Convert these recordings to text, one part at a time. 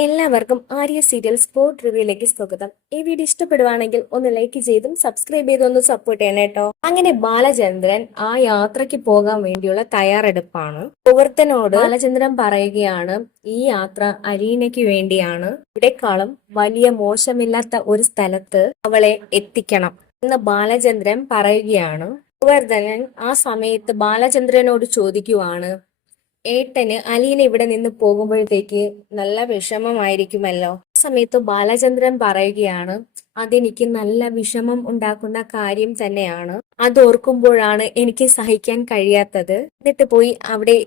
എല്ലാവർക്കും Arya serial sport റിവ്യൂയിലേക്ക് സ്വാഗതം. ഈ വീഡിയോ ഇഷ്ടപ്പെടുവാണെങ്കിൽ ഒന്ന് ലൈക്ക് ചെയ്തും സബ്സ്ക്രൈബ് ചെയ്തും ഒന്ന് സപ്പോർട്ട് ചെയ്യണം കേട്ടോ. അങ്ങനെ ബാലചന്ദ്രൻ ആ യാത്രയ്ക്ക് പോകാൻ വേണ്ടിയുള്ള തയ്യാറെടുപ്പാണ്. സുഹൃത്തിനോട് ബാലചന്ദ്രൻ പറയുകയാണ്, ഈ യാത്ര അലീനയ്ക്ക് വേണ്ടിയാണ്. ഇവിടെക്കാളും വലിയ മോശമില്ലാത്ത ഒരു സ്ഥലത്ത് അവളെ എത്തിക്കണം എന്ന് ബാലചന്ദ്രൻ പറയുകയാണ്. സുവർദ്ധനൻ ആ സമയത്ത് ബാലചന്ദ്രനോട് ചോദിക്കുവാണ്, ഏട്ടന് അലീന ഇവിടെ നിന്ന് പോകുമ്പോഴത്തേക്ക് നല്ല വിഷമമായിരിക്കുമല്ലോ. ആ സമയത്ത് ബാലചന്ദ്രൻ പറയുകയാണ്, അതെനിക്ക് നല്ല വിഷമം ഉണ്ടാക്കുന്ന കാര്യം തന്നെയാണ്. അതോർക്കുമ്പോഴാണ് എനിക്ക് സഹിക്കാൻ കഴിയാത്തത്. എന്നിട്ട് പോയി അവിടെ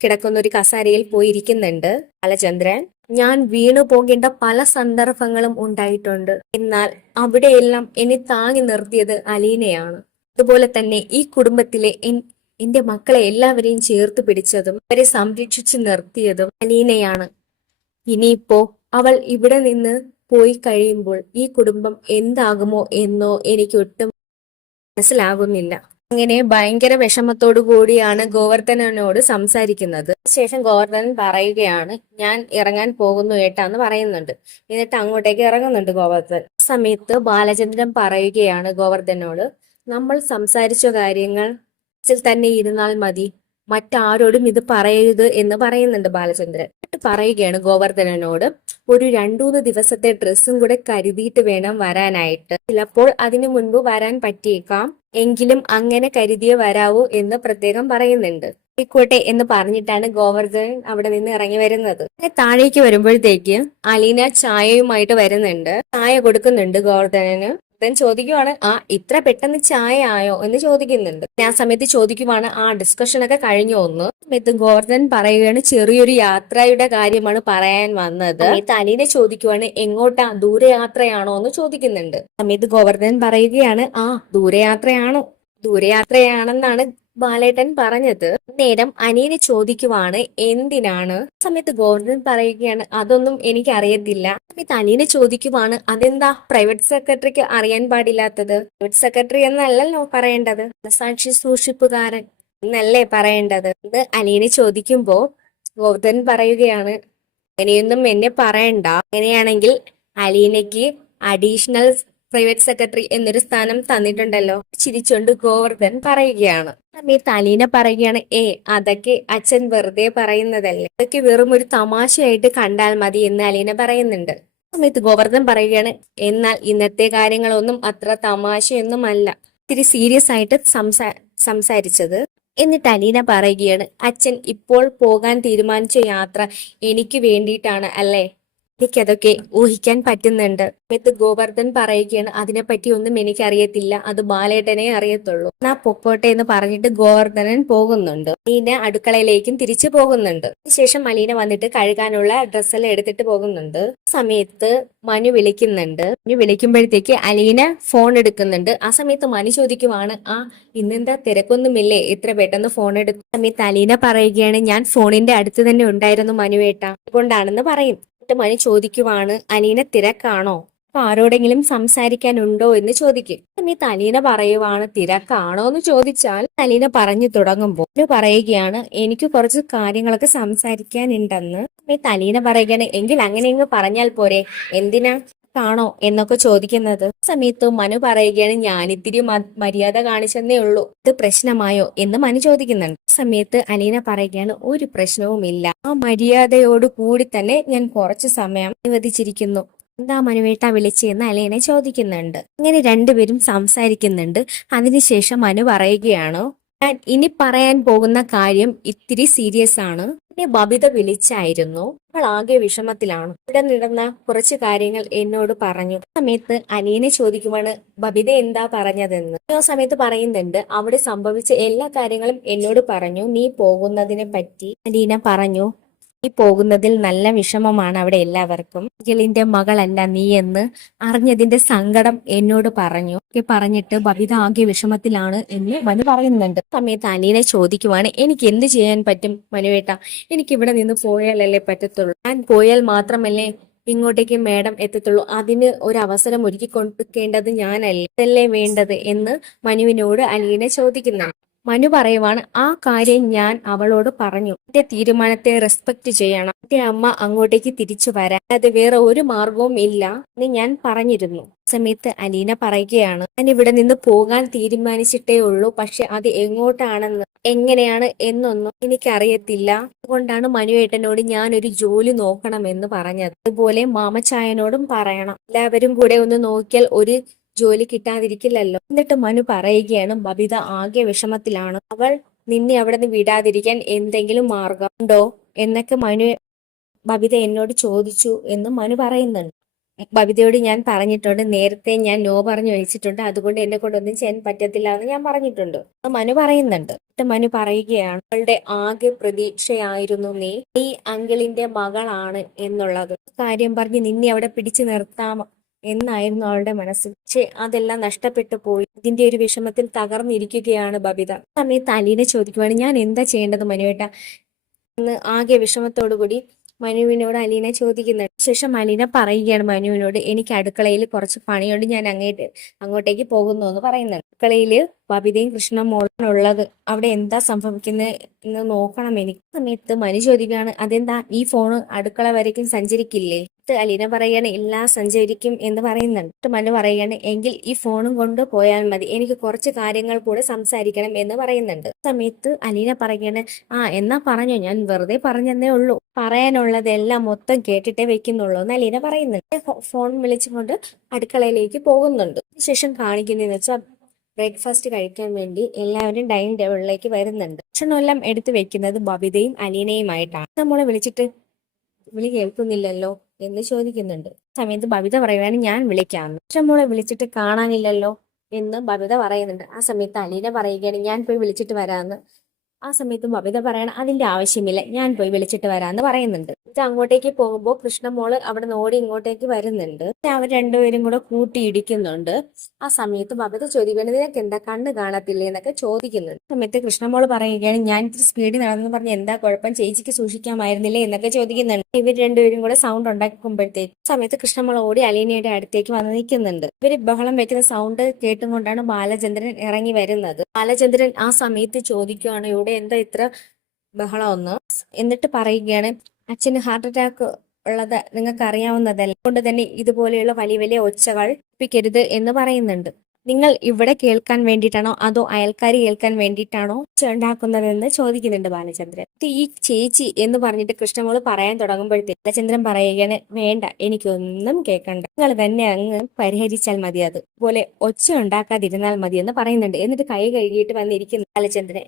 കിടക്കുന്ന ഒരു കസേരയിൽ പോയി ഇരിക്കുന്നുണ്ട് ബാലചന്ദ്രൻ. ഞാൻ വീണു പോകേണ്ട പല സന്ദർഭങ്ങളും ഉണ്ടായിട്ടുണ്ട്. എന്നാൽ അവിടെയെല്ലാം എന്നെ താങ്ങി നിർത്തിയത് അലീനയാണ്. അതുപോലെ തന്നെ ഈ കുടുംബത്തിലെ എന്റെ മക്കളെ എല്ലാവരെയും ചേർത്ത് പിടിച്ചതും അവരെ സംരക്ഷിച്ചു നിർത്തിയതും അലീനയാണ്. ഇനിയിപ്പോ അവൾ ഇവിടെ നിന്ന് പോയി കഴിയുമ്പോൾ ഈ കുടുംബം എന്താകുമോ എന്നോ എനിക്ക് ഒട്ടും മനസ്സിലാകുന്നില്ല. അങ്ങനെ ഭയങ്കര വിഷമത്തോടു കൂടിയാണ് ഗോവർദ്ധനോട് സംസാരിക്കുന്നത്. ശേഷം ഗോവർദ്ധനൻ പറയുകയാണ്, ഞാൻ ഇറങ്ങാൻ പോകുന്നു ഏട്ടാന്ന് പറയുന്നുണ്ട്. എന്നിട്ട് അങ്ങോട്ടേക്ക് ഇറങ്ങുന്നുണ്ട് ഗോവർദ്ധൻ. സമയത്ത് ബാലചന്ദ്രൻ പറയുകയാണ് ഗോവർദ്ധനോട്, നമ്മൾ സംസാരിച്ച കാര്യങ്ങൾ തന്നെ ഇരുന്നാൽ മതി, മറ്റാരോടും ഇത് പറയരുത് എന്ന് പറയുന്നുണ്ട് ബാലചന്ദ്രൻ. പറയുകയാണ് ഗോവർദ്ധനോട്, ഒരു 2-3 ദിവസത്തെ ഡ്രസ്സും കൂടെ കരുതിയിട്ട് വേണം വരാനായിട്ട്. ചിലപ്പോൾ അതിനു മുൻപ് വരാൻ പറ്റിയേക്കാം, എങ്കിലും അങ്ങനെ കരുതിയേ വരാവൂ എന്ന് പ്രത്യേകം പറയുന്നുണ്ട്. ആയിക്കോട്ടെ എന്ന് പറഞ്ഞിട്ടാണ് ഗോവർദ്ധനൻ അവിടെ നിന്ന് ഇറങ്ങി വരുന്നത്. താഴേക്ക് വരുമ്പോഴത്തേക്ക് അലീന ചായയുമായിട്ട് വരുന്നുണ്ട്. ചായ കൊടുക്കുന്നുണ്ട് ഗോവർദ്ധനന്. ചോദിക്കുവാണ്, ഇത്ര പെട്ടെന്ന് ചായ ആയോ എന്ന് ചോദിക്കുന്നുണ്ട്. ആ സമയത്ത് ചോദിക്കുവാണ്, ഡിസ്കഷൻ ഒക്കെ കഴിഞ്ഞോ ഒന്ന്. സമയത്ത് ഗോവർദ്ധൻ പറയുകയാണ്, ചെറിയൊരു യാത്രയുടെ കാര്യമാണ് പറയാൻ വന്നത്. സമയത്ത് അലീന ചോദിക്കുവാണ്, എങ്ങോട്ടാ, ദൂരയാത്രയാണോ എന്ന് ചോദിക്കുന്നുണ്ട്. സമയത്ത് ഗോവർദ്ധൻ പറയുകയാണ്, ദൂരയാത്രയാണോ, ദൂരയാത്രയാണെന്നാണ് ബാലേട്ടൻ പറഞ്ഞത്. നേരം അനിയന ചോദിക്കുവാണ്, എന്തിനാണ്. സമയത്ത് ഗോവർദ്ധൻ പറയുകയാണ്, അതൊന്നും എനിക്ക് അറിയത്തില്ല. സമയത്ത് അനിയന ചോദിക്കുവാണ്, അതെന്താ പ്രൈവറ്റ് സെക്രട്ടറിക്ക് അറിയാൻ പാടില്ലാത്തത്? പ്രൈവറ്റ് സെക്രട്ടറി എന്നല്ലല്ലോ പറയേണ്ടത്, സാക്ഷി സൂക്ഷിപ്പുകാരൻ എന്നല്ലേ പറയേണ്ടത് എന്ന് അനിയന ചോദിക്കുമ്പോ ഗോവർദ്ധൻ പറയുകയാണ്, അങ്ങനെയൊന്നും എന്നെ പറയണ്ട. അങ്ങനെയാണെങ്കിൽ അലീനയ്ക്ക് അഡീഷണൽ പ്രൈവറ്റ് സെക്രട്ടറി എന്നൊരു സ്ഥാനം തന്നിട്ടുണ്ടല്ലോ. ചിരിച്ചോണ്ട് ഗോവർദ്ധൻ പറയുകയാണ്. സമയത്ത് അലീന പറയുകയാണ്, അതൊക്കെ അച്ഛൻ വെറുതെ പറയുന്നതല്ലേ, അതൊക്കെ വെറും ഒരു തമാശയായിട്ട് കണ്ടാൽ മതി എന്ന് അലീന പറയുന്നുണ്ട്. സമയത്ത് ഗോവർദ്ധൻ പറയുകയാണ്, എന്നാൽ ഇന്നത്തെ കാര്യങ്ങളൊന്നും അത്ര തമാശയൊന്നുമല്ല, ഇത്തിരി സീരിയസ് ആയിട്ട് സംസാരിച്ചത്. എന്നിട്ട് അലീന പറയുകയാണ്, അച്ഛൻ ഇപ്പോൾ പോകാൻ തീരുമാനിച്ച യാത്ര എനിക്ക് വേണ്ടിയിട്ടാണ് അല്ലേ? എനിക്കതൊക്കെ ഊഹിക്കാൻ പറ്റുന്നുണ്ട്. സമയത്ത് ഗോവർദ്ധൻ പറയുകയാണ്, അതിനെപ്പറ്റി ഒന്നും എനിക്കറിയത്തില്ല, അത് ബാലേട്ടനെ അറിയത്തുള്ളൂ. എന്നാ പൊക്കോട്ടെ എന്ന് പറഞ്ഞിട്ട് ഗോവർദ്ധനൻ പോകുന്നുണ്ട്. അലീന അടുക്കളയിലേക്കും തിരിച്ചു പോകുന്നുണ്ട്. ശേഷം അലീന വന്നിട്ട് കഴുകാനുള്ള ഡ്രസ്സെല്ലാം എടുത്തിട്ട് പോകുന്നുണ്ട്. സമയത്ത് മനു വിളിക്കുന്നുണ്ട്. മനു വിളിക്കുമ്പോഴത്തേക്ക് അലീന ഫോൺ എടുക്കുന്നുണ്ട്. ആ സമയത്ത് മനു ചോദിക്കുവാണ്, ഇന്നെന്താ തിരക്കൊന്നുമില്ലേ, ഇത്ര പെട്ടെന്ന് ഫോൺ എടുക്കും. സമയത്ത് അലീന പറയുകയാണ്, ഞാൻ ഫോണിന്റെ അടുത്ത് തന്നെ ഉണ്ടായിരുന്നു മനുവേട്ട, അതുകൊണ്ടാണെന്ന് പറയും. മനു ചോദിക്കുവാണ്, അലീന തിരക്കാണോ, ആരോടെങ്കിലും സംസാരിക്കാനുണ്ടോ എന്ന് ചോദിക്കും. സമയത്ത് അലീന പറയുവാണ്, തിരക്കാണോ എന്ന് ചോദിച്ചാൽ അലീന പറഞ്ഞു തുടങ്ങുമ്പോൾ മനു പറയുകയാണ്, എനിക്ക് കുറച്ച് കാര്യങ്ങളൊക്കെ സംസാരിക്കാനുണ്ടെന്ന്. സമയത്ത് അലീന പറയുകയാണ്, എങ്കിൽ അങ്ങനെ പറഞ്ഞാൽ പോരെ, എന്തിനാ കാണോ എന്നൊക്കെ ചോദിക്കുന്നത്. സമയത്ത് മനു പറയുകയാണ്, ഞാനിത്തിരി മര്യാദ കാണിച്ചെന്നേ ഉള്ളൂ, ഇത് പ്രശ്നമായോ എന്ന് മനു ചോദിക്കുന്നുണ്ട്. സമയത്ത് അലീന പറയുകയാണ്, ഒരു പ്രശ്നവുമില്ല, ആ മര്യാദയോട് കൂടി തന്നെ ഞാൻ കുറച്ചു സമയം അനുവദിച്ചിരിക്കുന്നു. എന്താ മനുവേട്ട വിളിച്ചെന്ന് അലീന ചോദിക്കുന്നുണ്ട്. അങ്ങനെ രണ്ടുപേരും സംസാരിക്കുന്നുണ്ട്. അതിനുശേഷം മനു പറയുകയാണ്, ഞാൻ ഇനി പറയാൻ പോകുന്ന കാര്യം ഇത്തിരി സീരിയസ് ആണ്. എന്നെ ബബിത വിളിച്ചായിരുന്നു, അവൾ ആകെ വിഷമത്തിലാണ്. ഇവിടെ നടന്ന കുറച്ച് കാര്യങ്ങൾ എന്നോട് പറഞ്ഞു. സമയത്ത് അലീനെ ചോദിക്കുവാണ്, ബബിത എന്താ പറഞ്ഞതെന്ന്. ആ സമയത്ത് പറയുന്നുണ്ട്, അവിടെ സംഭവിച്ച എല്ലാ കാര്യങ്ങളും എന്നോട് പറഞ്ഞു, നീ പോകുന്നതിനെ പറ്റി അലീന പറഞ്ഞു. നീ പോകുന്നതിൽ നല്ല വിഷമമാണ് അവിടെ എല്ലാവർക്കും. ിന്റെ മകളല്ല നീ എന്ന് അറിഞ്ഞതിന്റെ സങ്കടം എന്നോട് പറഞ്ഞു. പറഞ്ഞിട്ട് ബബിത ആകെ വിഷമത്തിലാണ് എന്ന് മനു പറയുന്നുണ്ട്. സമയത്ത് അലീനെ ചോദിക്കുവാണ്, എനിക്ക് എന്ത് ചെയ്യാൻ പറ്റും മനുവേട്ട, എനിക്ക് ഇവിടെ നിന്ന് പോയാലല്ലേ പറ്റത്തുള്ളൂ, ഞാൻ പോയാൽ മാത്രമല്ലേ ഇങ്ങോട്ടേക്ക് മേഡം എത്തത്തുള്ളൂ, അതിന് ഒരു അവസരം ഒരുക്കി കൊടുക്കേണ്ടത് ഞാനല്ലേ, ഇതല്ലേ വേണ്ടത് എന്ന് മനുവിനോട് അലീന ചോദിക്കുന്നുണ്ട്. മനു പറയുവാണ്, ആ കാര്യം ഞാൻ അവളോട് പറഞ്ഞു. എന്റെ തീരുമാനത്തെ റെസ്പെക്ട് ചെയ്യണം. എന്റെ അമ്മ അങ്ങോട്ടേക്ക് തിരിച്ചു വരാൻ അത് വേറെ ഒരു മാർഗവും ഇല്ല എന്ന് ഞാൻ പറഞ്ഞിരുന്നു. സമയത്ത് അലീന പറയുകയാണ്, ഞാൻ ഇവിടെ നിന്ന് പോകാൻ തീരുമാനിച്ചിട്ടേ ഉള്ളൂ. പക്ഷെ അത് എങ്ങോട്ടാണെന്ന് എങ്ങനെയാണ് എന്നൊന്നും എനിക്കറിയത്തില്ല. അതുകൊണ്ടാണ് മനുവേട്ടനോട് ഞാൻ ഒരു ജോലി നോക്കണമെന്ന് പറഞ്ഞത്. അതുപോലെ മാമച്ചായനോടും പറയണം. എല്ലാവരും കൂടെ ഒന്ന് നോക്കിയാൽ ഒരു ജോലി കിട്ടാതിരിക്കില്ലല്ലോ. എന്നിട്ട് മനു പറയുകയാണ്, ബബിത ആകെ വിഷമത്തിലാണ്. അവൾ നിന്നെ അവിടെ നിന്ന് വിടാതിരിക്കാൻ എന്തെങ്കിലും മാർഗം ഉണ്ടോ എന്നൊക്കെ ബബിത എന്നോട് ചോദിച്ചു എന്ന് മനു പറയുന്നുണ്ട്. ബബിതയോട് ഞാൻ പറഞ്ഞിട്ടുണ്ട്, നേരത്തെ ഞാൻ നോ പറഞ്ഞു വെച്ചിട്ടുണ്ട്, അതുകൊണ്ട് എന്നെ കൊണ്ടൊന്നും ചെയ്യാൻ പറ്റത്തില്ല എന്ന് ഞാൻ പറഞ്ഞിട്ടുണ്ട്. മനു പറയുന്നുണ്ട്. മനു പറയുകയാണ്, അവളുടെ ആകെ പ്രതീക്ഷയായിരുന്നു നീ അങ്കിളിന്റെ മകളാണ് എന്നുള്ളത്. കാര്യം പറഞ്ഞ് നിന്നെ അവിടെ പിടിച്ചു നിർത്താം എന്നായിരുന്നു അവളുടെ മനസ്സിൽ. പക്ഷെ അതെല്ലാം നഷ്ടപ്പെട്ടു പോയി. ഇതിന്റെ ഒരു വിഷമത്തിൽ തകർന്നിരിക്കുകയാണ് ബബിത. സമയത്ത് അലീന ചോദിക്കുവാണ്, ഞാൻ എന്താ ചെയ്യേണ്ടത് മനുവേട്ട എന്ന് ആകെ വിഷമത്തോടുകൂടി മനുവിനോട് അലീന ചോദിക്കുന്നുണ്ട്. ശേഷം അലീന പറയുകയാണ് മനുവിനോട്, എനിക്ക് അടുക്കളയിൽ കുറച്ച് പണിയുണ്ട്, ഞാൻ അങ്ങോട്ടേക്ക് പോകുന്നു എന്ന് പറയുന്നുണ്ട്. അടുക്കളയില് ബബിതയും കൃഷ്ണമോളാണുള്ളത്. അവിടെ എന്താ സംഭവിക്കുന്നത് എന്ന് നോക്കണം എനിക്ക്. സമയത്ത് മനു ചോദിക്കുകയാണ്, അതെന്താ ഈ ഫോണ് അടുക്കള വരയ്ക്കും സഞ്ചരിക്കില്ലേ? അലീന പറയാണ്, എല്ലാം സഞ്ചരിക്കും എന്ന് പറയുന്നുണ്ട്. മനു പറയുകയാണ്, എങ്കിൽ ഈ ഫോണും കൊണ്ട് പോയാൽ മതി, എനിക്ക് കുറച്ച് കാര്യങ്ങൾ കൂടെ സംസാരിക്കണം എന്ന് പറയുന്നുണ്ട്. സമയത്ത് അലീന പറയുകയാണ്, എന്നാ പറഞ്ഞോ, ഞാൻ വെറുതെ പറഞ്ഞതേ ഉള്ളൂ, പറയാനുള്ളതെല്ലാം മൊത്തം കേട്ടിട്ടേ വെക്കുന്നുള്ളൂ എന്ന് അലീന പറയുന്നുണ്ട്. ഫോൺ വിളിച്ചുകൊണ്ട് അടുക്കളയിലേക്ക് പോകുന്നുണ്ട്. ശേഷം കാണിക്കുന്നതെന്ന് വെച്ചാൽ ബ്രേക്ക്ഫാസ്റ്റ് കഴിക്കാൻ വേണ്ടി എല്ലാവരും ഡൈനിങ് ടേബിളിലേക്ക് വരുന്നുണ്ട്. ഭക്ഷണമെല്ലാം എടുത്തു വെക്കുന്നത് ബബിതയും അലീനയുമായിട്ടാണ്. നമ്മളെ വിളിച്ചിട്ട് വിളി കേൾക്കുന്നില്ലല്ലോ എന്ന് ചോദിക്കുന്നുണ്ട്. സമയത്ത് ബബിത പറയുകയാണ്, ഞാൻ വിളിക്കാമെന്ന്. നമ്മളെ വിളിച്ചിട്ട് കാണാനില്ലല്ലോ എന്ന് ബബിത പറയുന്നുണ്ട്. ആ സമയത്ത് അലീന പറയുകയാണ്, ഞാൻ പോയി വിളിച്ചിട്ട് വരാമെന്ന്. ആ സമയത്ത് ബബിത പറയണം, അതിന്റെ ആവശ്യമില്ല, ഞാൻ പോയി വിളിച്ചിട്ട് വരാമെന്ന് പറയുന്നുണ്ട്. ഇത് അങ്ങോട്ടേക്ക് പോകുമ്പോൾ കൃഷ്ണമോള് അവിടെ ഓടി ഇങ്ങോട്ടേക്ക് വരുന്നുണ്ട്. അവർ രണ്ടുപേരും കൂടെ കൂട്ടിയിടിക്കുന്നുണ്ട്. ആ സമയത്ത് ബബിത ചോദിക്കുകയാണ്, നിനക്ക് എന്താ കണ്ണ് കാണത്തില്ലേ എന്നൊക്കെ ചോദിക്കുന്നുണ്ട്. സമയത്ത് കൃഷ്ണമോള് പറയുകയാണ്, ഞാൻ ഇത്തിരി സ്പീഡിൽ നടന്നു പറഞ്ഞ് എന്താ കുഴപ്പം, ചേച്ചിക്ക് സൂക്ഷിക്കാമായിരുന്നില്ലേ എന്നൊക്കെ ചോദിക്കുന്നുണ്ട്. ഇവർ രണ്ടുപേരും കൂടെ സൗണ്ട് ഉണ്ടാക്കുമ്പോഴത്തേക്ക് സമയത്ത് കൃഷ്ണമോൾ ഓടി അലീനയുടെ അടുത്തേക്ക് വന്ന് നിൽക്കുന്നുണ്ട്. ഇവര് ബഹളം വെക്കുന്ന സൗണ്ട് കേട്ടുകൊണ്ടാണ് ബാലചന്ദ്രൻ ഇറങ്ങി വരുന്നത്. ബാലചന്ദ്രൻ ആ സമയത്ത് ചോദിക്കുകയാണ്, ഇവിടെ എന്താ ഇത്ര ബഹളമൊന്ന്? എന്നിട്ട് പറയുകയാണ്, അച്ഛന് ഹാർട്ട് അറ്റാക്ക് ഉള്ളത് നിങ്ങൾക്ക് അറിയാവുന്നതല്ല, അതുകൊണ്ട് തന്നെ ഇതുപോലെയുള്ള വലിയ വലിയ ഒച്ചകൾ പ്പിക്കരുത് എന്ന് പറയുന്നുണ്ട്. നിങ്ങൾ ഇവിടെ കേൾക്കാൻ വേണ്ടിയിട്ടാണോ അതോ അയൽക്കാർ കേൾക്കാൻ വേണ്ടിയിട്ടാണോ ഒച്ച ഉണ്ടാക്കുന്നതെന്ന് ചോദിക്കുന്നുണ്ട് ബാലചന്ദ്രൻ. ഈ ചേച്ചി എന്ന് പറഞ്ഞിട്ട് കൃഷ്ണമോള് പറയാൻ തുടങ്ങുമ്പോഴത്തേക്ക് ബാലചന്ദ്രൻ പറയുകയാണ്, വേണ്ട, എനിക്കൊന്നും കേൾക്കണ്ട, നിങ്ങൾ തന്നെ അങ്ങ് പരിഹരിച്ചാൽ മതി, അതുപോലെ ഒച്ച ഉണ്ടാക്കാതിരുന്നാൽ മതി എന്ന് പറയുന്നുണ്ട്. എന്നിട്ട് കൈ കഴുകിയിട്ട് വന്നിരിക്കുന്നു ബാലചന്ദ്രൻ.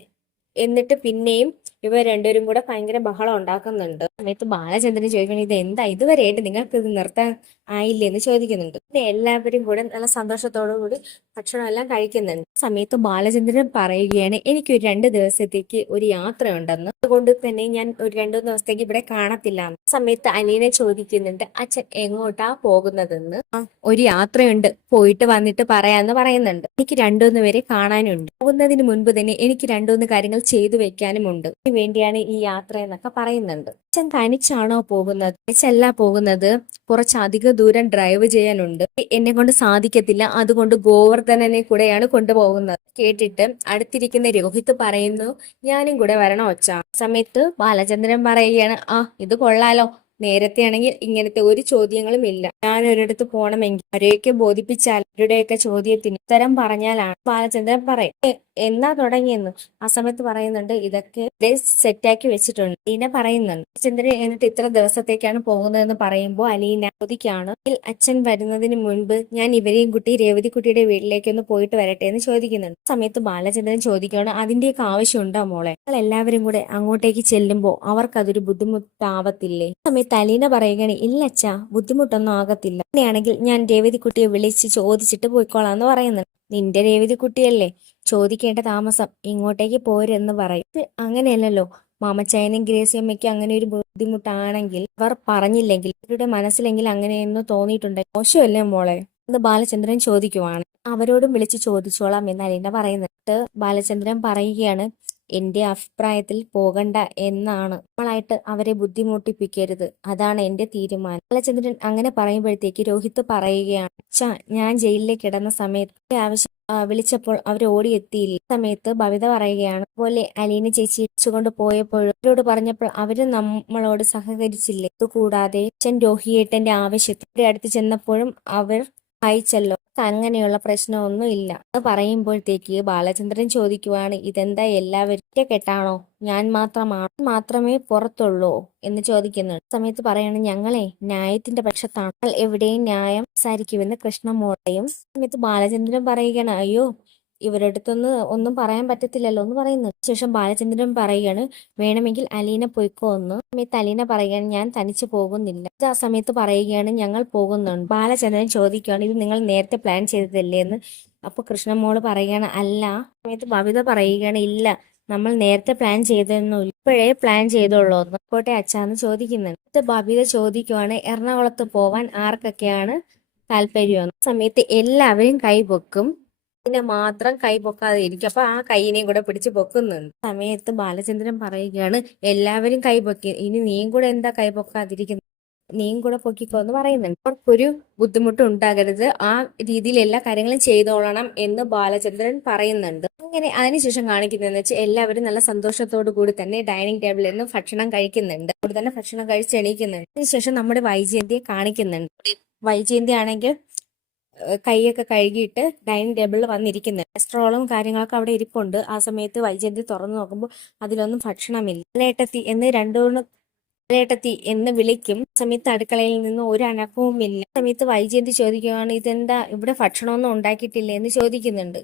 എന്നിട്ട് പിന്നെയും ഇവർ രണ്ടുപേരും കൂടെ ഭയങ്കര ബഹളം ഉണ്ടാക്കുന്നുണ്ട്. സമയത്ത് ബാലചന്ദ്രൻ ചോദിക്കണം, ഇത് എന്താ ഇതുവരെയായിട്ട് നിങ്ങൾക്ക് ഇത് നിർത്താൻ ആയില്ലേ എന്ന് ചോദിക്കുന്നുണ്ട്. പിന്നെ എല്ലാവരും കൂടെ നല്ല സന്തോഷത്തോടു കൂടി ഭക്ഷണം എല്ലാം കഴിക്കുന്നുണ്ട്. സമയത്ത് ബാലചന്ദ്രൻ പറയുകയാണ്, എനിക്ക് ഒരു 2 ദിവസത്തേക്ക് ഒരു യാത്രയുണ്ടെന്ന്, അതുകൊണ്ട് തന്നെ ഞാൻ ഒരു 2 ദിവസത്തേക്ക് ഇവിടെ കാണത്തില്ല. സമയത്ത് അലീന ചോദിക്കുന്നുണ്ട്, അച്ഛൻ എങ്ങോട്ടാ പോകുന്നതെന്ന്. ഒരു യാത്രയുണ്ട്, പോയിട്ട് വന്നിട്ട് പറയാന്ന് പറയുന്നുണ്ട്. എനിക്ക് 2-3 പേരെ കാണാനുണ്ട്, പോകുന്നതിന് മുൻപ് തന്നെ എനിക്ക് 2-3 കാര്യങ്ങൾ ചെയ്തു വെക്കാനുമുണ്ട്, അതിനു വേണ്ടിയാണ് ഈ യാത്ര എന്നൊക്കെ പറയുന്നുണ്ട്. അച്ഛൻ തനിച്ചാണോ പോകുന്നത്? തനിച്ചല്ല പോകുന്നത്, കുറച്ചധിക ദൂരം ഡ്രൈവ് ചെയ്യാനുണ്ട്, എന്നെ കൊണ്ട് സാധിക്കത്തില്ല, അതുകൊണ്ട് ഗോവർദ്ധനനെ കൂടെയാണ് കൊണ്ടുപോകുന്നത്. കേട്ടിട്ട് അടുത്തിരിക്കുന്ന രോഹിത് പറയുന്നു, ഞാനും കൂടെ വരണോ അച്ഛാ? സമയത്ത് ബാലചന്ദ്രൻ പറയുകയാണ്, ഇത് കൊള്ളാലോ, നേരത്തെ ആണെങ്കിൽ ഇങ്ങനത്തെ ഒരു ചോദ്യങ്ങളും ഇല്ല, ഞാൻ ഒരിടത്ത് പോകണമെങ്കിൽ ആരെയൊക്കെ ബോധിപ്പിച്ചാൽ അവരുടെയൊക്കെ ചോദ്യത്തിന് ഉത്തരം പറഞ്ഞാലാണ്. ബാലചന്ദ്രൻ പറയും, എന്നാ തുടങ്ങിയെന്ന്. ആ സമയത്ത് പറയുന്നുണ്ട്, ഇതൊക്കെ സെറ്റാക്കി വെച്ചിട്ടുണ്ട്. അലീന പറയുന്നുണ്ട്. ചന്ദ്രൻ എന്നിട്ട് ഇത്ര ദിവസത്തേക്കാണ് പോകുന്നതെന്ന് പറയുമ്പോൾ അലീന ചോദിക്കാണ്, അച്ഛൻ വരുന്നതിന് മുൻപ് ഞാൻ ഇവരെയും കുട്ടി രേവതിക്കുട്ടിയുടെ വീട്ടിലേക്കൊന്ന് പോയിട്ട് വരട്ടെ എന്ന് ചോദിക്കുന്നുണ്ട്. സമയത്ത് ബാലചന്ദ്രൻ ചോദിക്കുകയാണ്, അതിന്റെയൊക്കെ ആവശ്യമുണ്ടോ മോളെ? നിങ്ങൾ എല്ലാവരും കൂടെ അങ്ങോട്ടേക്ക് ചെല്ലുമ്പോൾ അവർക്കതൊരു ബുദ്ധിമുട്ടാവത്തില്ലേ? സമയത്ത് അലീന പറയുകയാണ്, ഇല്ല അച്ഛാ, ബുദ്ധിമുട്ടൊന്നും ആകത്തില്ല, അങ്ങനെയാണെങ്കിൽ ഞാൻ രേവതിക്കുട്ടിയെ വിളിച്ച് ചോദിച്ചിട്ട് പോയിക്കോളാം എന്ന് പറയുന്നുണ്ട്. നിന്റെ രേവതിക്കുട്ടിയല്ലേ, ചോദിക്കേണ്ട താമസം, ഇങ്ങോട്ടേക്ക് പോരെന്ന് പറയും. അങ്ങനെയല്ലല്ലോ, മാമച്ചായനും ഗ്രേസിയമ്മയ്ക്ക് അങ്ങനെ ഒരു ബുദ്ധിമുട്ടാണെങ്കിൽ അവർ പറഞ്ഞില്ലെങ്കിൽ അവരുടെ മനസ്സിലെങ്കിൽ അങ്ങനെയെന്ന് തോന്നിയിട്ടുണ്ട്, മോശമല്ലേ മോളെ എന്ന് ബാലചന്ദ്രൻ ചോദിക്കുവാണ്. അവരോടും വിളിച്ച് ചോദിച്ചോളാം എന്ന് അലീന പറയുന്നിട്ട് ബാലചന്ദ്രൻ പറയുകയാണ്, എന്റെ അഭിപ്രായത്തിൽ പോകണ്ട എന്നാണ്. നമ്മളായിട്ട് അവരെ ബുദ്ധിമുട്ടിപ്പിക്കരുത്, അതാണ് എന്റെ തീരുമാനം. ബാലചന്ദ്രൻ അങ്ങനെ പറയുമ്പോഴത്തേക്ക് രോഹിത് പറയുകയാണ്, അച്ഛാ, ഞാൻ ജയിലിലേക്ക് കിടന്ന സമയത്ത് ആവശ്യം വിളിച്ചപ്പോൾ അവർ ഓടിയെത്തിയില്ല. സമയത്ത് ബബിത പറയുകയാണ്, അതുപോലെ അലീന ചേച്ചി കൊണ്ട് പോയപ്പോഴും അവരോട് പറഞ്ഞപ്പോൾ അവര് നമ്മളോട് സഹകരിച്ചില്ലേ. ഇതുകൂടാതെ അച്ഛൻ രോഹിയേട്ടന്റെ ആവശ്യത്തിന് അടുത്ത് ചെന്നപ്പോഴും അവർ അയച്ചല്ലോ. അങ്ങനെയുള്ള പ്രശ്നമൊന്നും ഇല്ല. അത് പറയുമ്പോഴത്തേക്ക് ബാലചന്ദ്രൻ ചോദിക്കുവാണ്, ഇതെന്താ എല്ലാവരും കെട്ടാണോ? ഞാൻ മാത്രമേ പുറത്തുള്ളൂ എന്ന് ചോദിക്കുന്നുണ്ട്. സമയത്ത് പറയാണ്, ഞങ്ങളെ ന്യായത്തിന്റെ പക്ഷത്താണ്, ഞങ്ങൾ എവിടെയും ന്യായം സംസാരിക്കുമെന്ന് കൃഷ്ണമോളയും. സമയത്ത് ബാലചന്ദ്രൻ പറയുകയാണ്, അയ്യോ, ഇവരുടെ അടുത്തൊന്ന് ഒന്നും പറയാൻ പറ്റത്തില്ലല്ലോ എന്ന് പറയുന്നത്. ശേഷം ബാലചന്ദ്രൻ പറയുകയാണ്, വേണമെങ്കിൽ അലീന പൊയ്ക്കോ എന്ന്. സമയത്ത് അലീന പറയുകയാണ്, ഞാൻ തനിച്ച് പോകുന്നില്ല. ആ സമയത്ത് പറയുകയാണ്, ഞങ്ങൾ പോകുന്നുണ്ട്. ബാലചന്ദ്രൻ ചോദിക്കുകയാണ്, ഇത് നിങ്ങൾ നേരത്തെ പ്ലാൻ ചെയ്തതല്ലേ എന്ന്. അപ്പൊ കൃഷ്ണമോള് പറയുകയാണ്, അല്ല. സമയത്ത് ബബിത പറയുകയാണ്, ഇല്ല, നമ്മൾ നേരത്തെ പ്ലാൻ ചെയ്തൊന്നുമില്ല, ഇപ്പോഴേ പ്ലാൻ ചെയ്തോളൂ എന്ന്. കോട്ടെ അച്ഛാന്ന് ചോദിക്കുന്നുണ്ട്. ബബിത ചോദിക്കുവാണ്, എറണാകുളത്ത് പോവാൻ ആർക്കൊക്കെയാണ് താല്പര്യം. സമയത്ത് എല്ലാവരും കൈപൊക്കും, പിന്നെ മാത്രം കൈ പൊക്കാതെ ഇരിക്കും. അപ്പൊ ആ കൈയിനെയും കൂടെ പിടിച്ച് പൊക്കുന്നുണ്ട്. സമയത്ത് ബാലചന്ദ്രൻ പറയുകയാണ്, എല്ലാവരും കൈ പൊക്കി, ഇനി നീയും കൂടെ എന്താ കൈ പൊക്കാതിരിക്കുന്നത്, നീയും കൂടെ പൊക്കിക്കോ എന്ന് പറയുന്നുണ്ട്. അവർക്കൊരു ബുദ്ധിമുട്ടും ഉണ്ടാകരുത്, ആ രീതിയിൽ എല്ലാ കാര്യങ്ങളും ചെയ്തോളണം എന്ന് ബാലചന്ദ്രൻ പറയുന്നുണ്ട്. അങ്ങനെ അതിനുശേഷം കാണിക്കുന്നതെന്ന് വെച്ചാൽ എല്ലാവരും നല്ല സന്തോഷത്തോടു കൂടി തന്നെ ഡൈനിങ് ടേബിളിൽ നിന്ന് ഭക്ഷണം കഴിക്കുന്നുണ്ട്. അവിടെ തന്നെ ഭക്ഷണം കഴിച്ച് എണീക്കുന്നുണ്ട്. അതിനുശേഷം നമ്മുടെ വൈജയന്തിയെ കാണിക്കുന്നുണ്ട്. വൈജയന്തി ആണെങ്കിൽ കൈയൊക്കെ കഴുകിയിട്ട് ഡൈനിങ് ടേബിളിൽ വന്നിരിക്കുന്നത്. കൊളസ്ട്രോളും കാര്യങ്ങളൊക്കെ അവിടെ ഇരിപ്പുണ്ട്. ആ സമയത്ത് വൈജയന്തി തുറന്നു നോക്കുമ്പോൾ അതിലൊന്നും ഭക്ഷണമില്ല. ലേട്ടത്തി എന്ന് ലേട്ടത്തി എന്ന് വിളിക്കും. സമയത്ത് അടുക്കളയിൽ നിന്ന് ഒരു അനക്കവുമില്ല. സമയത്ത് വൈജയന്തി ചോദിക്കുകയാണ്, ഇതെന്താ ഇവിടെ ഭക്ഷണമൊന്നും ഉണ്ടാക്കിയിട്ടില്ലേ എന്ന് ചോദിക്കുന്നുണ്ട്.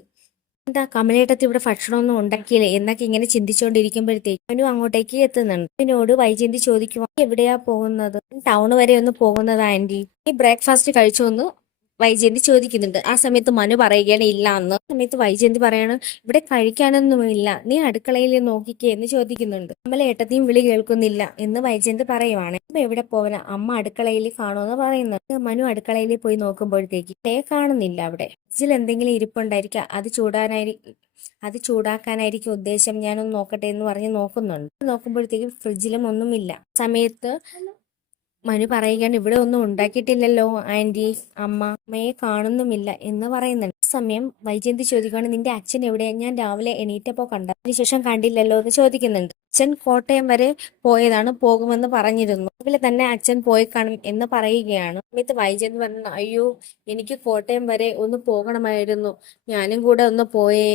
എന്താ കമലേട്ടത്തി ഇവിടെ ഭക്ഷണമൊന്നും ഉണ്ടാക്കിയില്ലേ എന്നൊക്കെ ഇങ്ങനെ ചിന്തിച്ചുകൊണ്ടിരിക്കുമ്പോഴത്തേക്ക് മനു അങ്ങോട്ടേക്ക് എത്തുന്നുണ്ട്. അതിനോട് വൈജയന്തി ചോദിക്കുവാ, എവിടെയാ പോകുന്നത്? ടൗൺ വരെ ഒന്ന് പോകുന്നതാ ആന്റി. ഈ ബ്രേക്ക്ഫാസ്റ്റ് കഴിച്ചോ എന്ന് വൈജയന്തി ചോദിക്കുന്നുണ്ട്. ആ സമയത്ത് മനു പറയുകയാണ്, ഇല്ല എന്ന്. സമയത്ത് വൈജയന്തി പറയാണ്, ഇവിടെ കഴിക്കാനൊന്നുമില്ല, നീ അടുക്കളയിൽ നോക്കിക്കേ എന്ന് ചോദിക്കുന്നുണ്ട്. കമലേട്ടത്തിയും വിളി കേൾക്കുന്നില്ല എന്ന് വൈജയന്തി പറയുവാണ്. അമ്മ എവിടെ പോവന, അമ്മ അടുക്കളയിൽ കാണുമെന്ന് പറയുന്നുണ്ട്. മനു അടുക്കളയിൽ പോയി നോക്കുമ്പോഴത്തേക്ക് കാണുന്നില്ല. അവിടെ ഫ്രിഡ്ജിൽ എന്തെങ്കിലും ഇരിപ്പുണ്ടായിരിക്കാം, അത് ചൂടാക്കാനായിരിക്കും ഉദ്ദേശം, ഞാനൊന്ന് നോക്കട്ടെ എന്ന് പറഞ്ഞ് നോക്കുന്നുണ്ട്. നോക്കുമ്പോഴത്തേക്കും ഫ്രിഡ്ജിലും ഒന്നുമില്ല. സമയത്ത് മനു പറയുകയാണ്, ഇവിടെ ഒന്നും ഉണ്ടാക്കിയിട്ടില്ലല്ലോ ആന്റി, അമ്മയെ കാണുന്നുമില്ല എന്ന് പറയുന്നുണ്ട്. സമയം വൈജയന്തി ചോദിക്കുകയാണ്, നിന്റെ അച്ഛൻ എവിടെ? ഞാൻ രാവിലെ എണീറ്റപ്പോ കണ്ട, അതിനുശേഷം കണ്ടില്ലല്ലോ എന്ന് ചോദിക്കുന്നുണ്ട്. അച്ഛൻ കോട്ടയം വരെ പോയതാണ്, പോകുമെന്ന് പറഞ്ഞിരുന്നു, അതുപോലെ തന്നെ അച്ഛൻ പോയി കാണും എന്ന് പറയുകയാണ്. സമയത്ത് വൈജയന്തി പറഞ്ഞു, അയ്യോ, എനിക്ക് കോട്ടയം വരെ ഒന്ന് പോകണമായിരുന്നു, ഞാനും കൂടെ ഒന്ന് പോയേ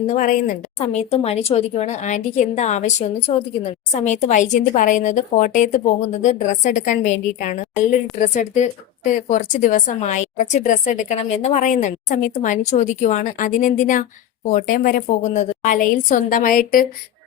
എന്ന് പറയുന്നുണ്ട്. സമയത്ത് മനു ചോദിക്കുവാണ്, ആന്റിക്ക് എന്താ ആവശ്യം എന്ന് ചോദിക്കുന്നുണ്ട്. സമയത്ത് വൈജയന്തി പറയുന്നത്, കോട്ടയത്ത് പോകുന്നത് ഡ്രസ്സ് എടുക്കാൻ വേണ്ടിയിട്ടാണ്, നല്ലൊരു ഡ്രസ്സ് എടുത്തിട്ട് കുറച്ച് ദിവസമായി, കുറച്ച് ഡ്രസ്സ് എടുക്കണം എന്ന് പറയുന്നുണ്ട്. സമയത്ത് മനു ചോദിക്കുവാണ്, അതിനെന്തിനാ കോട്ടയം വരെ പോകുന്നത്? പാലയിൽ സ്വന്തമായിട്ട്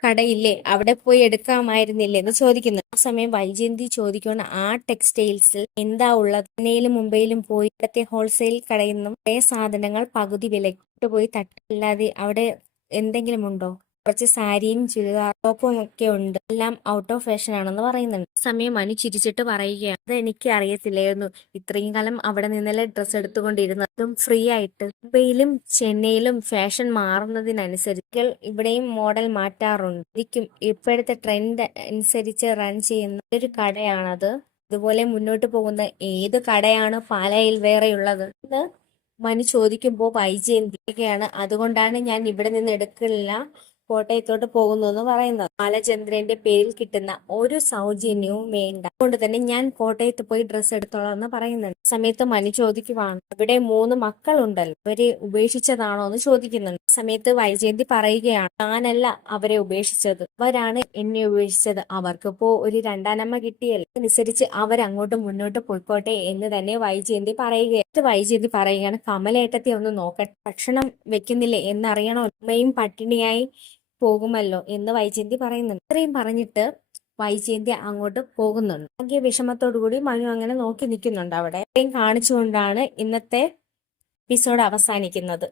കടയില്ലേ, അവിടെ പോയി എടുക്കാമായിരുന്നില്ലേ എന്ന് ചോദിക്കുന്നു. ആ സമയം വൈജയന്തി ചോദിക്കുവാണ്, ആ ടെക്സ്റ്റൈൽസിൽ എന്താ ഉള്ളത്? ചെന്നൈയിലും മുംബൈയിലും പോയി ഇവിടത്തെ ഹോൾസെയിൽ കടയിൽ നിന്നും സാധനങ്ങൾ പകുതി വിലയ്ക്ക് പോയി തട്ടില്ലാതെ അവിടെ എന്തെങ്കിലും ഉണ്ടോ? കുറച്ച് സാരിയും ചുരിദാർ ടോപ്പും ഒക്കെ ഉണ്ട്, എല്ലാം ഔട്ട് ഓഫ് ഫാഷൻ ആണെന്ന് പറയുന്നുണ്ട്. സമയം മനു ചിരിച്ചിട്ട് പറയുകയാണ്, അത് എനിക്ക് അറിയത്തില്ലായിരുന്നു, ഇത്രയും കാലം അവിടെ നിന്നല്ലേ ഡ്രസ്സ് എടുത്തുകൊണ്ടിരുന്നത്, അതും ഫ്രീ ആയിട്ട്. മുംബൈയിലും ചെന്നൈയിലും ഫാഷൻ മാറുന്നതിനനുസരിച്ച് ഇവിടെയും മോഡൽ മാറ്റാറുണ്ട്. ശരിക്കും ഇപ്പോഴത്തെ ട്രെൻഡ് അനുസരിച്ച് റൺ ചെയ്യുന്ന ഒരു കടയാണത്. ഇതുപോലെ മുന്നോട്ട് പോകുന്ന ഏത് കടയാണ് പാലയിൽ വേറെയുള്ളത് എന്ന് മനു ചോദിക്കുമ്പോൾ വൈജയന്തിയാണ്, അതുകൊണ്ടാണ് ഞാൻ ഇവിടെ നിന്ന് എടുക്കില്ല, കോട്ടയത്തോട്ട് പോകുന്നു എന്ന് പറയുന്നത്. ബാലചന്ദ്രന്റെ പേരിൽ കിട്ടുന്ന ഒരു സൗജന്യവും വേണ്ട, അതുകൊണ്ട് തന്നെ ഞാൻ കോട്ടയത്ത് പോയി ഡ്രസ്സ് എടുത്തോളാം എന്ന് പറയുന്നുണ്ട്. സമയത്ത് മനു ചോദിക്കുവാണ്, ഇവിടെ 3 മക്കളുണ്ടല്ലോ, അവരെ ഉപേക്ഷിച്ചതാണോ എന്ന് ചോദിക്കുന്നുണ്ട്. സമയത്ത് വൈജയന്തി പറയുകയാണ്, ഞാനല്ല അവരെ ഉപേക്ഷിച്ചത്, അവരാണ് എന്നെ ഉപേക്ഷിച്ചത്, അവർക്കിപ്പോ ഒരു രണ്ടാനമ്മ കിട്ടിയല്ലോ, അനുസരിച്ച് അവരങ്ങോട്ട് മുന്നോട്ട് പോയിക്കോട്ടെ എന്ന് തന്നെ വൈജയന്തി പറയുകയാണ്. വൈജയന്തി പറയുകയാണ്, കമലേട്ടത്തെ ഒന്ന് നോക്കട്ടെ, ഭക്ഷണം വെക്കുന്നില്ലേ എന്നറിയണോ, അമ്മയും പട്ടിണിയായി പോകുമല്ലോ എന്ന് വൈജയന്തി പറയുന്നുണ്ട്. ഇത്രയും പറഞ്ഞിട്ട് വൈജയന്തി അങ്ങോട്ട് പോകുന്നുണ്ട്. ആകെ വിഷമത്തോടു കൂടി മനു അങ്ങനെ നോക്കി നിൽക്കുന്നുണ്ട് അവിടെ. ഇത്രയും കാണിച്ചുകൊണ്ടാണ് ഇന്നത്തെ എപ്പിസോഡ് അവസാനിക്കുന്നത്.